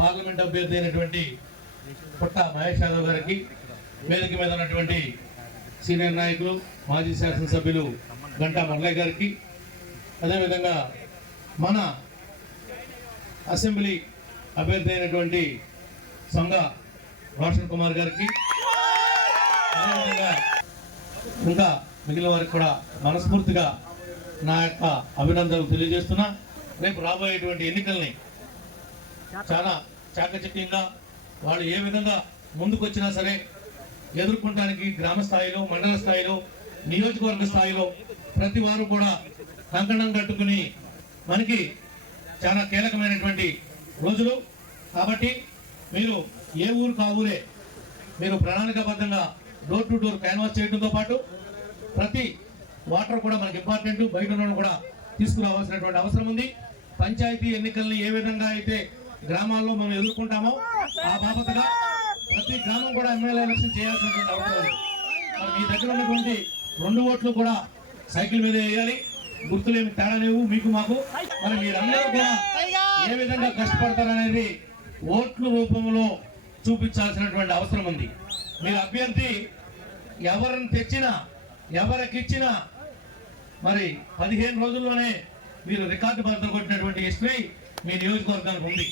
Parliament అభ్యర్థి అయినటువంటి పుట్ట మహేష్ యాదవ్ గారికి వేదిక మీద ఉన్నటువంటి సీనియర్ నాయకులు మాజీ శాసనసభ్యులు గంటా మల్లయ్య గారికి అదేవిధంగా మన అసెంబ్లీ అభ్యర్థి అయినటువంటి సంఘ రోషన్ కుమార్ గారికి అదేవిధంగా ఇంకా మిగిలిన వారికి కూడా మనస్ఫూర్తిగా నా యొక్క అభినందనలు తెలియజేస్తున్నా. రేపు రాబోయేటువంటి ఎన్నికల్ని చాలా చాకచక్యంగా వాళ్ళు ఏ విధంగా ముందుకొచ్చినా సరే ఎదుర్కొంటానికి గ్రామ స్థాయిలో మండల స్థాయిలో నియోజకవర్గ స్థాయిలో ప్రతి వారు కూడా కంకణం కట్టుకుని మనకి చాలా కీలకమైనటువంటి రోజులు. కాబట్టి మీరు ఏ ఊరు కా ఊరే మీరు ప్రణాళికాబద్ధంగా డోర్ టు డోర్ క్యాన్వాస్ చేయడంతో పాటు ప్రతి వాటర్ కూడా మనకి ఇంపార్టెంట్ బయట కూడా తీసుకురావాల్సినటువంటి అవసరం ఉంది. పంచాయతీ ఎన్నికల్ని ఏ విధంగా అయితే గ్రామాల్లో మనం ఎదుర్కొంటామో ఆ బాబతగా ప్రతి గ్రామం కూడా ఎమ్మెల్యే ఎలక్షన్ చేయాల్సినటువంటి అవసరం మరి మీ దగ్గర ఉన్నటువంటి రెండు ఓట్లు కూడా సైకిల్ మీద వేయాలి. గుర్తులేమి తేడా లేవు మీకు మాకు. మరి మీరందరూ కూడా ఏ విధంగా కష్టపడతారనేది ఓట్ల రూపంలో చూపించాల్సినటువంటి అవసరం ఉంది. మీరు అభ్యర్థి ఎవరిని తెచ్చినా ఎవరికిచ్చినా మరి పదిహేను రోజుల్లోనే మీరు రికార్డు బద్దలు కొట్టినటువంటి హిస్టరీ మీ నియోజకవర్గానికి ఉంది.